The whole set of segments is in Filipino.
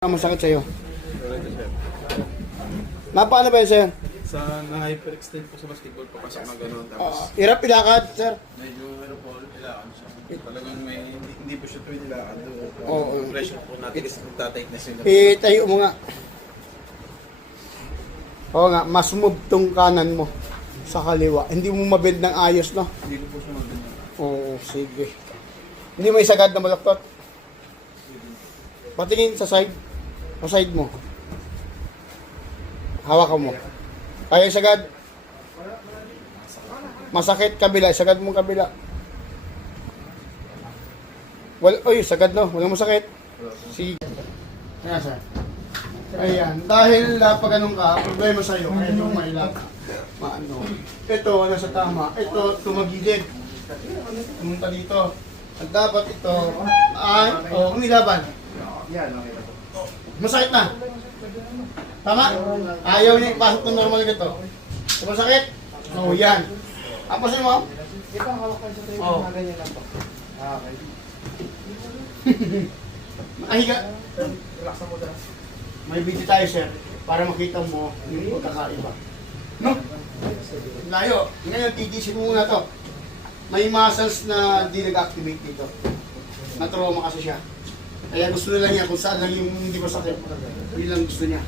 Ang masakit sa'yo? Correct, sir. Napaano ba yun, sir? Sa na-hyperextend po sa basketball, papasok na gano'n. Tapos Hirap ilakad, sir. medyo meron po, kailangan siya. Talagang may, hindi po siya tuwing nilakad. Oo. Pressure po natin is nagtatight sila. Itayo mo nga. Oo nga, mas move tong kanan mo sa kaliwa. Hindi mo mabend ng ayos, no? Hindi ko po siya maganda. Oo, sige. Hindi mo isagad na malaktot. Patingin sa side. Sa side mo. Hawakan mo. Kaya isagad. Masakit kabila. Isagad mo kabila. Oy, sagad no. Walang masakit. Sige. Ayan, sir. Ayan. Dahil pag anong ka, problema sa'yo. Ito mahilap. Maano. Ito, nasa tama. Ito, tumagilid. Pumunta dito. At dapat ito ay, nilaban. Yan, okay na po. Masakit na. Tama? Ayaw niya ipasok ng normal nito. Masakit? Oo, yan. Apasin mo. Ito, hawak kayo sa tayo. Oo. Mga ganyan lang po. Okay. Mahiga. Relax mo dyan. May video tayo, sir. Para makita mo yung pagkakaiba. No? Layo. Ngayon, titisin mo muna to. May muscles na di nag-activate dito. Na-trauma kasi siya. Kaya gusto na lang niya kung saan lang yung hindi masakit. Yun lang gusto niya.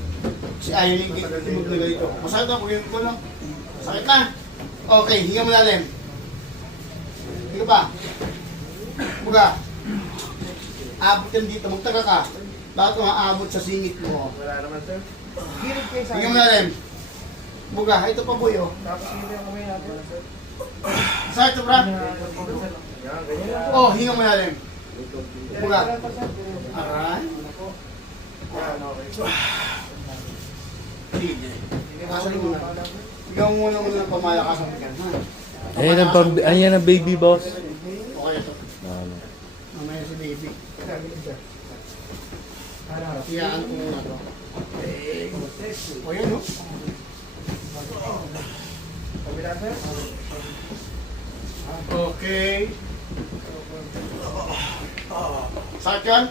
Kasi ayaw niya timog na ganito. Masakit na, kuya ko no? Sakit na. Okay, hinga malalim. Hinga pa. Buga. Abot yan dito, magtaga ka. Bakit ka maabot sa singit mo? Wala naman, sir. Girig kayo sa Hinga malalim. Buga, ito pa boy oh. Tapos hindi ang kamay natin, sir. Sakit sobra. Yan, ganyan lang. Oh, hinga malalim. Buga. Yan pa, sir. Aray. Yan, okay. Sige. Kasan mo na. Ikaw muna ng pamalakasan ka. Ayan ang baby boss. Okay ito. Mamaya si baby. Iyaan ko muna ito. O yun no? Kabila, sir. Okay. Sakit yan?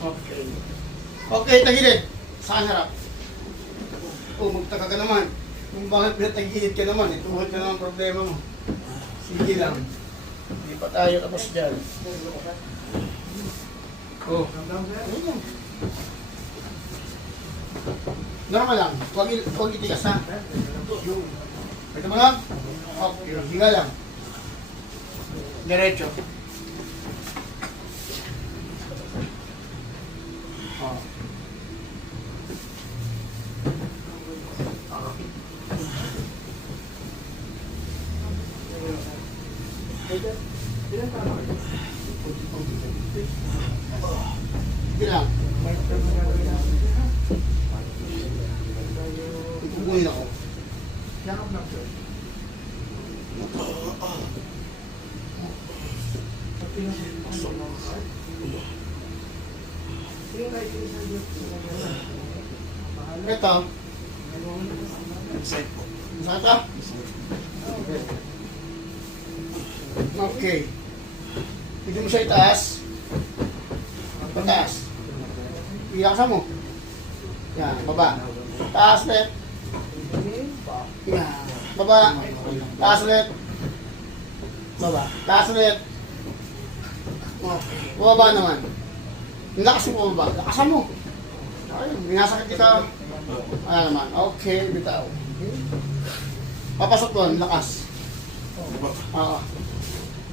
Okay. Okay, tagilid. Saan harap? Magtaka ka naman. Kung bakit pinatagilid ka naman, ituhod ka naman problema mo. Sige lang. Hindi pa tayo tapos dyan. Oh. Normal lang. Huwag itigas ha. Ito mo lang. Okay, higa lang. Diretso. Oh. Sige lang. Ipugunin ako. Yakap lang, sir. Ito. Side po. Masakit ka? Okay. Pwede mo siya itaas. Pataas. Ilaksan mo. Yan, baba. Taas ulit. Yan. Baba. Taas ulit. Baba. Taas ulit. Okay. Baba naman. Lakas mo baba. Lakasan mo. Ay, minasakit kita. Ayan naman. Okay, bitaw. Papasok doon, lakas. Oo.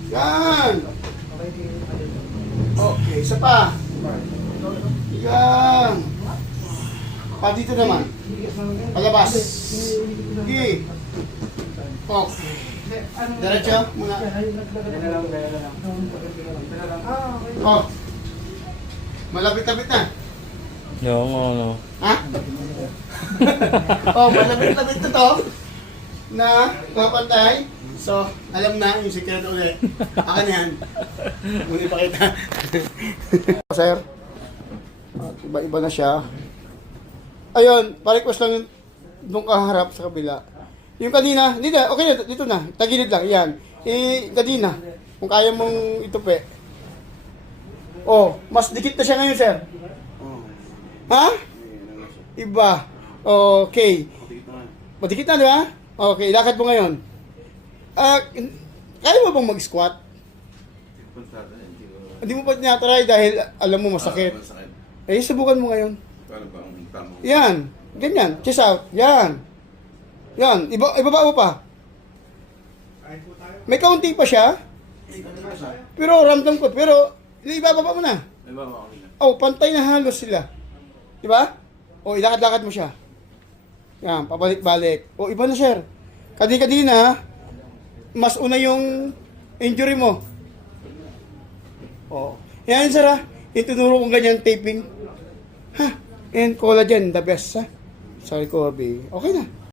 Yan. Okay, isa pa. Yan. Pa dito naman. Palabas. Sige. Okay. Diretso muna. Oh. Malapit-lapit na. Yung ano. Ha? Oh, malapit-lapit na to. Na mapantay. So, alam na yung secret ulit. Akin yan. Muna ipakita. Sir. Iba-iba na siya. Ayun, pa-request lang yung doon kaharap sa kabila. Yung kanina, hindi na, okay na, dito na. Tagilid lang, yan. Kanina, kung kaya mong itupi. Oh, mas dikit na siya ngayon, sir. Oh. Ha? Ano siya. Iba. Okay. Matikit na nga. Matikit na, di ba? Okay, lakad mo ngayon. Kaya mo bang mag-squat? Puntada, hindi ko. Hindi mo pa tinatry dahil alam mo masakit. Masakit. Eh, subukan mo ngayon. Paano ba ang tama ko? Yan. Ganyan. Chest out. Yan. Yan. Ibaba mo pa. Kain po tayo. May kaunti pa siya. Pero ramdam ko. Pero, ibababa mo na. Ay, baba ako nila. Oh, pantay na halos sila. Diba? O, ilakad-lakad mo siya. Yan, pabalik-balik. O, iba na, sir. Kadina, mas una yung injury mo. O, yan, sir, ha. Itinuro kong ganyan taping. Ha? And collagen, the best, ha. Sa recovery. Okay na.